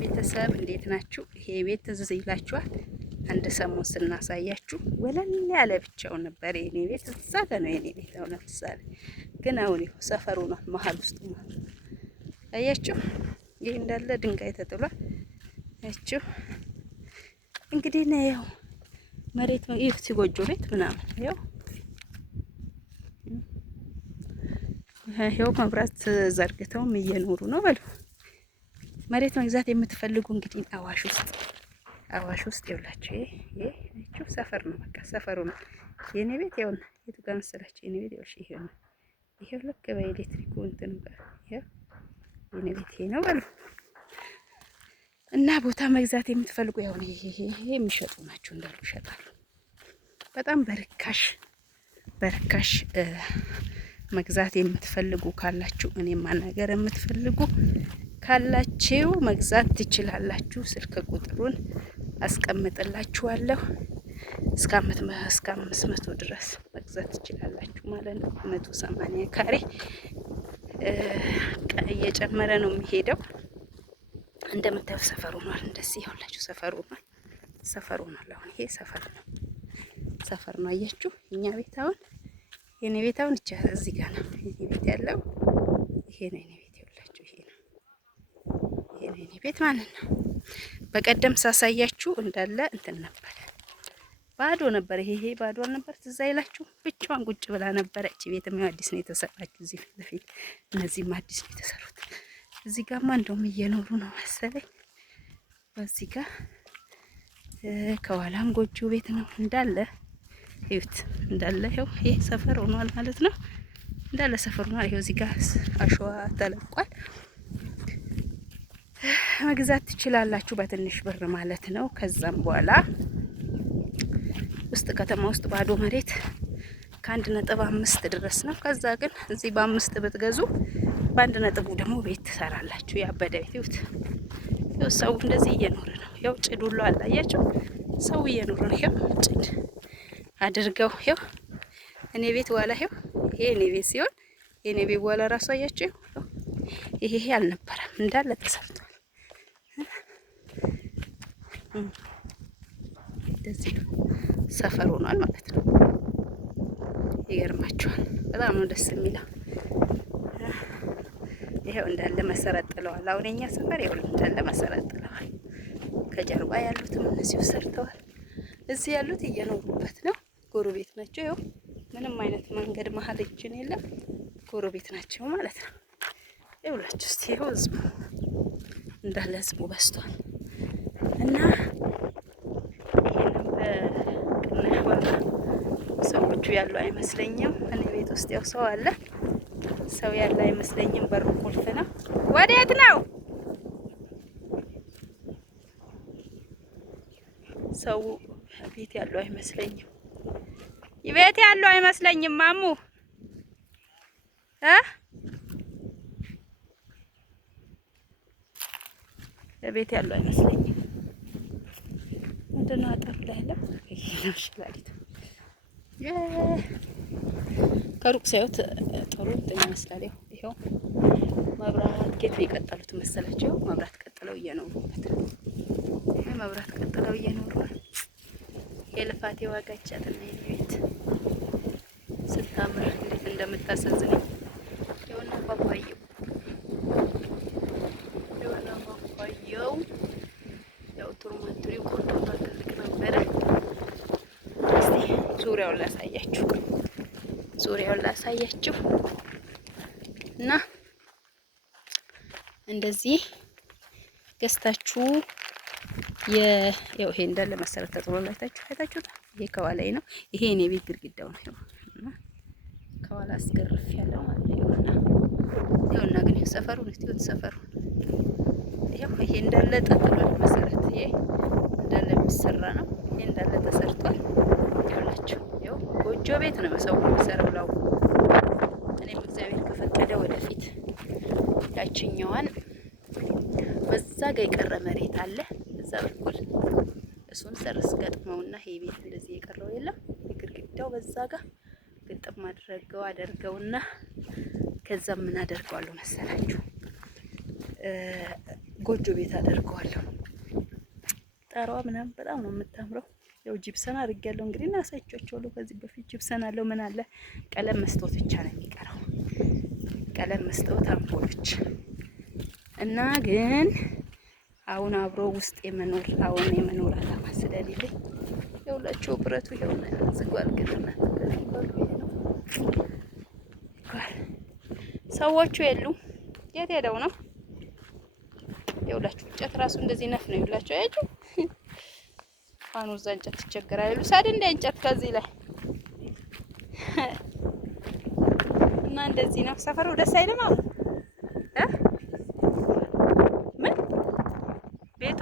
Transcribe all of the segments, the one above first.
ቤተሰብ እንዴት ናችሁ? ይሄ ቤት ትዝ ይላችኋል? አንድ ሰሞን ስናሳያችሁ ወለል ያለ ብቻው ነበር የኔ ቤት። እዛ ጋር ነው የኔ ቤት። አሁን ለምሳሌ ግን አሁን ይኸው ሰፈሩ ነው መሀል ውስጥ ነው። አያችሁ? ይሄ እንዳለ ድንጋይ ተጥሏል። አያችሁ? እንግዲህ ነው ያው መሬት ነው ይህ ሲጎጆ ቤት ምናምን ያው መብራት ዘርግተውም እየኖሩ ነው በሉ። መሬት መግዛት የምትፈልጉ እንግዲህ አዋሽ ውስጥ ይውላችሁ። ይሄ ሰፈር ነው፣ በቃ ሰፈሩ ነው የኔ ቤት። ያውና የቱ ጋር መሰላችሁ የኔ ቤት? ይኸው ይሄ ነው። ይሄው ልክ በኤሌክትሪኩ እንትን ይሄ የኔ ቤት ይሄ ነው በሉ። እና ቦታ መግዛት የምትፈልጉ ያው ይሄ የሚሸጡ ናቸው እንዳሉ ይሸጣሉ። በጣም በርካሽ መግዛት የምትፈልጉ ካላችሁ እኔም ማናገር የምትፈልጉ ካላችሁ መግዛት ትችላላችሁ። ስልክ ቁጥሩን አስቀምጥላችኋለሁ። እስከ 500 ድረስ መግዛት ትችላላችሁ ማለት ነው። 180 ካሬ እየጨመረ ነው የሚሄደው። እንደምታዩ ሰፈሩ ነው። እንደዚህ ያውላችሁ ሰፈሩ ነው። አሁን ይሄ ሰፈር ነው። አያችሁ? እኛ ቤት አሁን የኔ ቤት አሁን እዚህ ጋር ነው የኔ ቤት ያለው። ይሄ ነው የኔ ቤት ያውላችሁ። ይሄ ነው የኔ ቤት ማለት ነው። በቀደም ሳሳያችሁ እንዳለ እንትን ነበር፣ ባዶ ነበር። ይሄ ባዶ ነበር። ትዝ አይላችሁ? ብቻዋን ቁጭ ብላ ነበረ። እቺ ቤትም አዲስ ነው የተሰራችው። እዚህ ፊት ለፊት እነዚህም አዲስ ነው የተሰሩት። እዚህ ጋርማ እንደውም እየኖሩ ነው መሰለኝ። በዚህ ጋር ከኋላም ጎጆ ቤት ነው እንዳለ። እዩት እንዳለ ይኸው ይሄ ሰፈር ሆኗል ማለት ነው። እንዳለ ሰፈር ሆኗል። ይኸው እዚህ ጋር አሸዋ ተለቋል። መግዛት ትችላላችሁ በትንሽ ብር ማለት ነው። ከዛም በኋላ ውስጥ ከተማ ውስጥ ባዶ መሬት ከ1.5 ድረስ ነው። ከዛ ግን እዚህ በ5 ብትገዙ በ1 ደግሞ ቤት ትሰራላችሁ። ያበደ ቤት ይሁት። ይኸው ሰው እንደዚህ እየኖረ ነው። ያው ጭድ ሁሉ አላያችሁ? ሰው እየኖረ ነው። ይኸው ጭድ አድርገው ይኸው እኔ ቤት ዋላ ይኸው ይሄ እኔ ቤት ሲሆን የኔ ቤት ዋላ ራሱ አያችሁ? ይሄ አልነበረም እንዳለ ተሰርቷል። እንደዚህ ሰፈር ሆኗል ማለት ነው። ይገርማችኋል። በጣም ነው ደስ የሚለው። ይሄው እንዳለ መሰረት ጥለዋል። አሁን የኛ ሰፈር ይኸው እንዳለ መሰረት ጥለዋል። ከጀርባ ያሉትም እነዚሁ ሰርተዋል። እዚህ ያሉት እየኖሩበት ነው። ጎረቤት ናቸው። ይኸው ምንም አይነት መንገድ መሀል እጅን የለም። ጎረቤት ናቸው ማለት ነው። ይኸውላችሁ እስቲ ይኸው ህዝቡ እንዳለ ህዝቡ በዝቷል። እና ይሄንን በቅናሽ ዋጋ ሰዎቹ ያሉ አይመስለኝም። እኔ ቤት ውስጥ ያው ሰው አለ። ሰው ያለ አይመስለኝም። በሩ ቁልፍ ነው። ወዴት ነው? ሰው ቤት ያለው አይመስለኝም። ቤት ያለው አይመስለኝም። ማሙ ቤት ያለው አይመስለኝም። ምንድነው አጠር ላይ ያለው? ይሄ ነው ሽላሊት። ከሩቅ ሳይሆን ጥሩ እንትን ይመስላል። ይኸው መብራት ጌት ነው የቀጠሉት መሰላቸው። መብራት ቀጥለው እየኖሩበት ነው። መብራት ቀጥለው እየኖሩ የልፋቴ ዋጋ ይቻትና የኔ ቤት ስታምር እንዴት እንደምታሳዝነኝ። የሆነ ፓፓየው ያው ቱርማቱሪው ቆንጆ ትልቅ ነበረ። እስቲ ዙሪያውን ላሳያችሁ እና እንደዚህ ገዝታችሁ ያው ይሄ እንዳለ መሰረት ተጥሎላታችሁ አይታችሁታ። ይሄ ከኋላዬ ነው። ይሄ የኔ ቤት ግድግዳው ነው። እና ከኋላ አስገርፍ ያለው ማለት ነው። ይኸውና ግን ሰፈሩን እስቲው ሰፈሩን ይሄ እንዳለ ተጥሏል መሰረት። ይሄ እንዳለ የሚሰራ ነው። ይሄ እንዳለ ተሰርቷል። ይኸውላችሁ ይኸው ጎጆ ቤት ነው ሰው የሚሰራው ላው። እኔም እግዚአብሔር ከፈቀደ ወደፊት ያችኛዋን በዛ ጋር የቀረ መሬት አለ እዛ በኩል እሱን ሰርስ ገጥመውና ይሄ ቤት እንደዚህ የቀረው የለም የግድግዳው በዛ ጋር ግጥም አደርገውና ከዛ ምን አደርገዋለሁ መሰላችሁ? ጎጆ ቤት አደርገዋለሁ። ጣራዋ ምናምን በጣም ነው የምታምረው። ያው ጂፕሰን አድርጌያለሁ እንግዲህ እናሳያችኋለሁ። ከዚህ በፊት ጂፕሰን አለው ምን አለ፣ ቀለም መስታወት ብቻ ነው የሚቀረው። ቀለም መስታወት አምፖሎች እና ግን አሁን አብሮ ውስጥ የመኖር አላማ ስለሌለኝ የሁላቸው ብረቱ ይኸውና ዝጓል። ግን ሰዎቹ የሉም። የት ሄደው ነው? የሁላችሁ እንጨት ራሱ እንደዚህ ነፍ ነው ይላችሁ። አያችሁ አሁን እዛ እንጨት ይቸገራል ይሉ ሳድ እንደ እንጨት ከዚህ ላይ እና እንደዚህ ነው ሰፈሩ። ደስ አይልም? አሁን ምን ቤቱ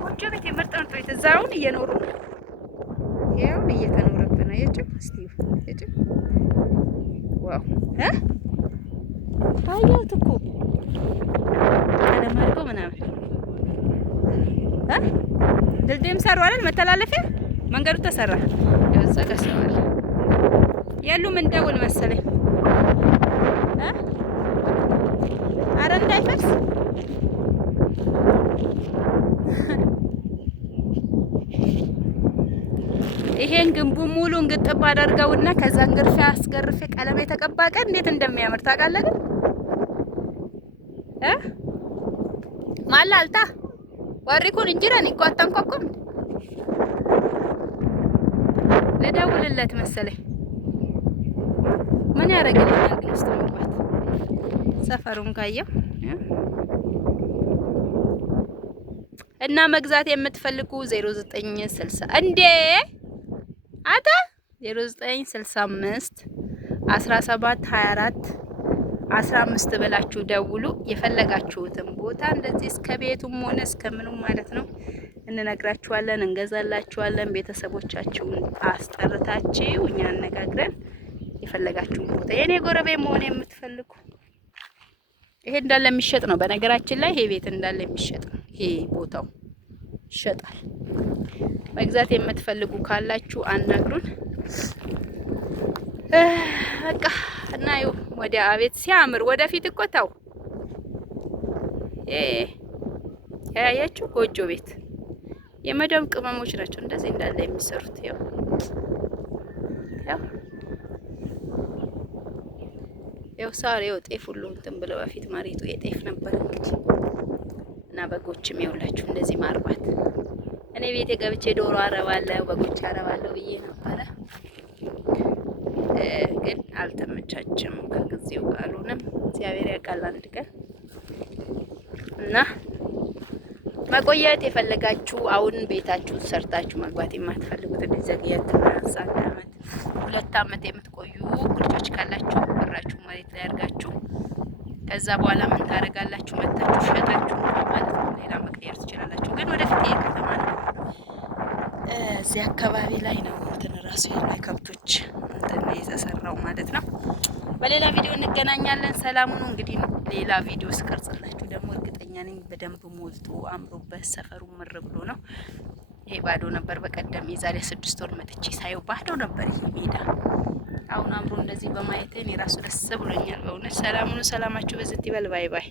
ቆንጆ ቤት የምርጥ ነው ቤት። እዛውን እየኖሩ ነው። ይሄውን እየተኖረብን ነው። አያችሁ እስቲ አያችሁ። ዋው አያት እኮ አለማርጎ ምናምን ድልድይም ሰሩ አይደል? መተላለፊያ መንገዱ ተሰራ። እዛ ገሰዋል የሉም እንደውል መሰለኝ። አረ እንዳይፈርስ ይሄን ግንቡ ሙሉን ግጥብ አደርገውና ከዛን ግርፌ አስገርፌ ቀለም የተቀባ ቀን እንዴት እንደሚያምር ታውቃለህ? ማላልታ ወሪኩን እንጅራን ይቆጣን ኮኮም ለደውልለት መሰለኝ። ምን ያደርግልኛል ግን ውስጥ መግባት ሰፈሩን ካየው እና መግዛት የምትፈልጉ 0960 እንዴ አታ 0965 17 24 15 ብላችሁ ደውሉ። የፈለጋችሁትን ቦታ እንደዚህ እስከ ቤቱም ሆነ እስከ ምኑም ማለት ነው እንነግራችኋለን፣ እንገዛላችኋለን። ቤተሰቦቻችሁን አስጠርታችሁ እኛ አነጋግረን የፈለጋችሁን ቦታ የኔ ጎረቤት መሆን የምትፈልጉ ይሄ እንዳለ የሚሸጥ ነው። በነገራችን ላይ ይሄ ቤት እንዳለ የሚሸጥ ነው። ይሄ ቦታው ይሸጣል። መግዛት የምትፈልጉ ካላችሁ አናግሩን። በቃ እና ወደ አቤት ሲያምር ወደፊት እኮ ታው ያያችሁ ጎጆ ቤት የመዳም ቅመሞች ናቸው እንደዚህ እንዳለ የሚሰሩት። ያው ሳሬው ጤፍ ሁሉ እንትን ብለው በፊት መሬቱ የጤፍ ነበር እንግዲህ እና በጎችም ይውላችሁ እንደዚህ ማርባት። እኔ ቤቴ ገብቼ ዶሮ አረባለሁ በጎች አረባለሁ ብዬ ነበረ፣ ግን አልተመቻችም ከጊዜው ጋር አልሆነም። እግዚአብሔር ያውቃል አንድ ቀን እና መቆየት የፈለጋችሁ አሁን ቤታችሁ ሰርታችሁ መግባት የማትፈልጉት እንደዘግየት ማንሳ አመት 2 አመት የምትቆዩ ልጆች ካላችሁ ብራችሁ መሬት ላይ አድርጋችሁ ከዛ በኋላ ምን ታደርጋላችሁ? መታችሁ ሸጣችሁ ማለት ነው። ሌላ መቀየር ትችላላችሁ። ግን ወደፊት ይሄ ከተማ ነው፣ እዚህ አካባቢ ላይ ነው እንትን ራሱ ያለው ከብቶች እንትን የተሰራው ማለት ነው። በሌላ ቪዲዮ እንገናኛለን። ሰላሙን እንግዲህ ሌላ ቪዲዮ ስቀርጽላችሁ ደግሞ እርግጠኛ ነኝ በደንብ ሞልቶ አምሮበት ሰፈሩ ምር ብሎ ነው። ይሄ ባዶ ነበር። በቀደም የዛሬ 6 ወር መጥቼ ሳየው ባዶ ነበር ይሄ ሜዳ። አሁን አምሮ እንደዚህ በማየት እኔ ራሱ ደስ ብሎኛል በእውነት። ሰላሙን ሰላማችሁ በዝት ይበል። ባይ ባይ።